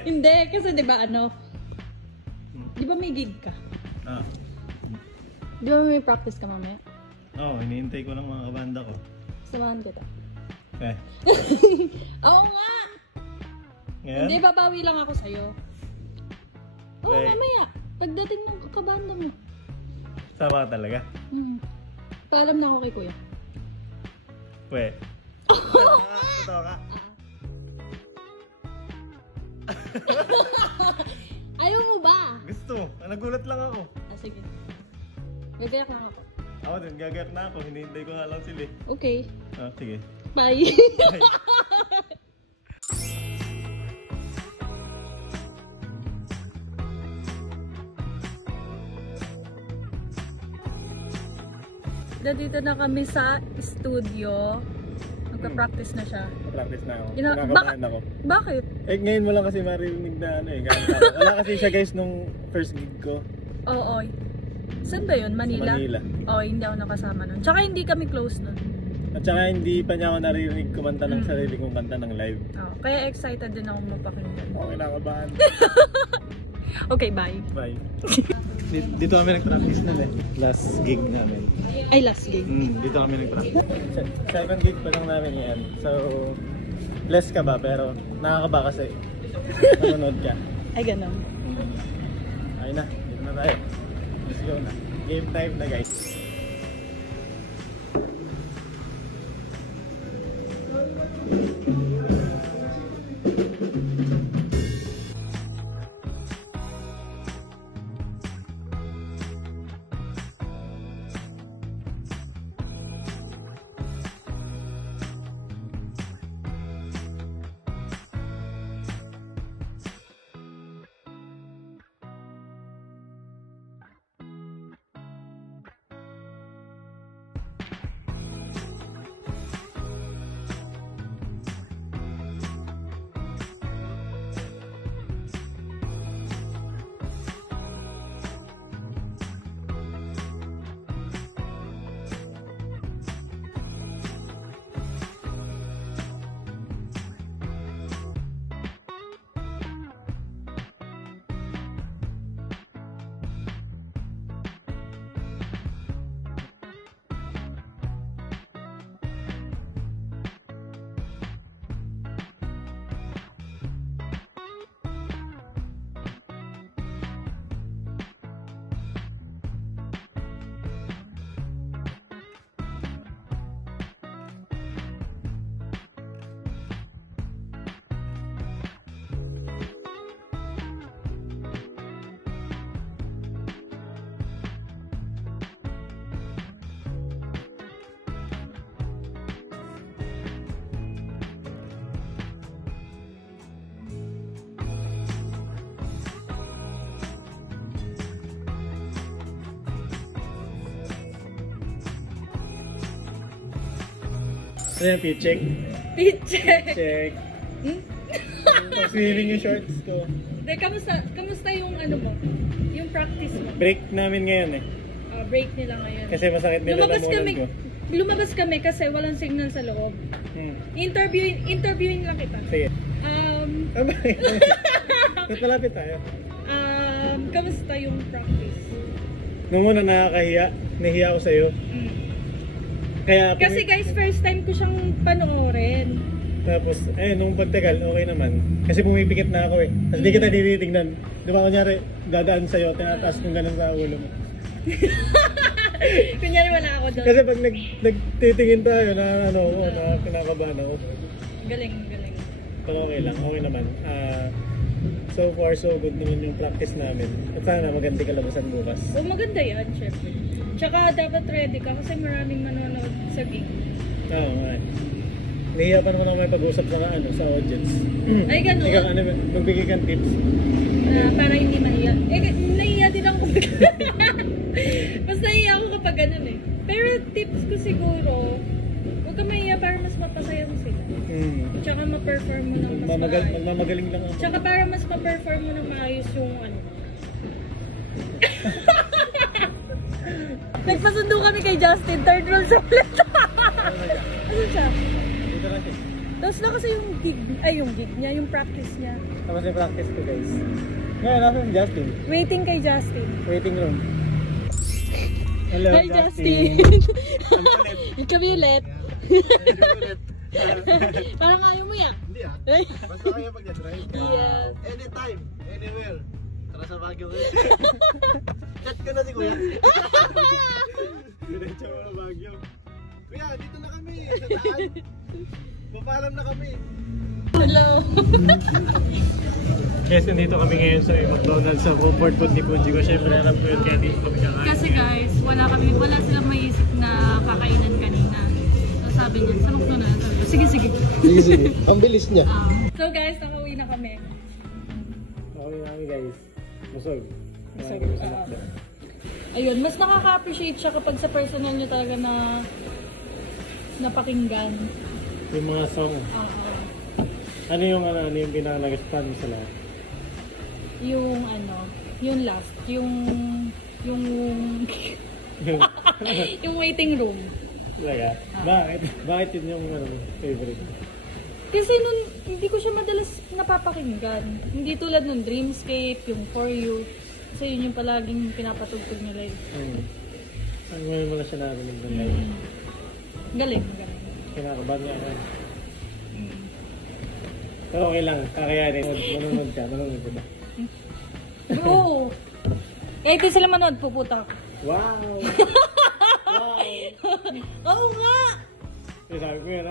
Hindi, kasi diba di ba may gig ka? Di ba may practice ka mamaya? Oo, hinihintay ko lang mga kabanda ko. Samahan kita. Okay. Oo nga! Ngayon? Hindi, babawi lang ako sa'yo. Oo, Okay. mamaya. Pagdating ng kakabanda mo. Sama ka talaga? Paalam na ako kay kuya. We. Totoo ka? Ayaw mo ba? Gusto. Nagulat lang ako. Sige. Gagayak lang ako. Ako din, gagayak na ako. Hinihintay ko nga lang sila eh. Okay. Sige. Bye. Bye. Dito na kami sa studio. Magpa-practice na siya. Practice na ako. Kinakabahan ako. Bakit? Ngayon mo lang kasi marinig na wala kasi siya guys nung first gig ko. Oo. Saan ba yun? Manila? Sa Manila. Oo, hindi ako nakasama nun. Tsaka hindi kami close nun. At saka hindi pa niya ako naririnig kumanta ng sarili kong kanta ng live. Oo, kaya excited din ako mapakinggan. Okay, nakabahan. Okay, bye. Bye. Dito kami nag-practice nun eh. Last gig namin. Ay, last gig. Dito kami nag-practice. Second gig pa lang namin yan. So, less ka ba? Pero nakakaba kasi. Nanonood ka. Ay, ganun. Ayun na. Dito na tayo. Let's go na. Game time na guys. Ano yung pitch check? Pitch check! Check. Pag-swimming yung shorts ko. De, kamusta yung mo? Yung practice mo? Break namin ngayon eh. Break nila ngayon. Kasi masakit nila lamunan ko. Lumabas kami kasi walang signal sa loob. Interviewing lang kita. Sige. Malapit tayo. Kamusta yung practice? Nung una nakakahiya, nahiya ako sa'yo. Kaya, kasi guys, first time ko siyang panoorin. Tapos, nung pagtagal, okay naman. Kasi pumipikit na ako eh. Tapos di kita tinitignan. Di ba kunyari, dadaan sa'yo, tinataas kong ganun sa ulo mo. Kunyari wala ako doon. Kasi pag nagtitingin tayo, kinakabahan ako. Galing. Pero okay lang, okay naman. So far, so good naman yung practice namin. At sana maganda kalabasan bukas. Maganda yan, syempre. Tsaka dapat ready ka kasi maraming manonood sa gig. Oo, nga. Nahiya pa naman ako may pag-usap sa audience. Ay, gano'n? Ikaw, magbigay kang tips? Para hindi mahiya. Nahiya din ako mas nahiya ako kapag ganun eh. Pero tips ko siguro, huwag ka mahiya para mas mapasaya mo sila. Tsaka ma-perform mo ng mas maayos. Magmamagaling lang ako. Tsaka para mas ma-perform mo ng maayos yung Nagpasundo kami kay Justin, third roll silent. Asan siya? Dito lang siya. Tapos na kasi yung gig niya, yung practice niya. Tapos yung practice ko guys. Ngayon, nasa si Justin. Waiting kay Justin. Waiting room. Hello, Hi, Justin. Kami ulit. Parang ayaw mo yan. Hindi ah. Basta kayo mag-drive. Yes. Anytime, anywhere. Tara sa Baguio kayo. Chat ko na si Kuya. Diretso mo na Baguio. Kuya, dito na kami. Sa daan. Papalam na kami. Hello. Yes, nandito kami ngayon sa McDonald's sa comfort food ni Punji ko. Siyempre, alam ko yun kaya dito kami kakain. Kasi guys, wala silang maisip na kakainan kanina. So sabi niya, sa McDonald's. Sige. Sige. Ang bilis niya. So guys, nakauwi na kami. Okay namin guys. Busog. Busog, Kami sa McDonald's. Ayun, mas nakaka-appreciate siya kapag sa personal niya talaga na napakinggan. Yung mga song. Ano yung pinaka-nag-spam sa lahat? Yung last, yung yung waiting room. Talaga? Bakit yun yung favorite? Kasi nun, hindi ko siya madalas napapakinggan. Hindi tulad ng Dreamscape, yung For You. Kasi yun yung palaging pinapatugtog nila eh. Ang ngayon mo na siya narinig ng live. Galing. Kinakabahan nga yan. Pero okay lang, kakayanin. Manunod ka ba? Oo. Eh, kung sila manood, puputa ako. Wow! Wow! Oo nga! Sabi ko yun,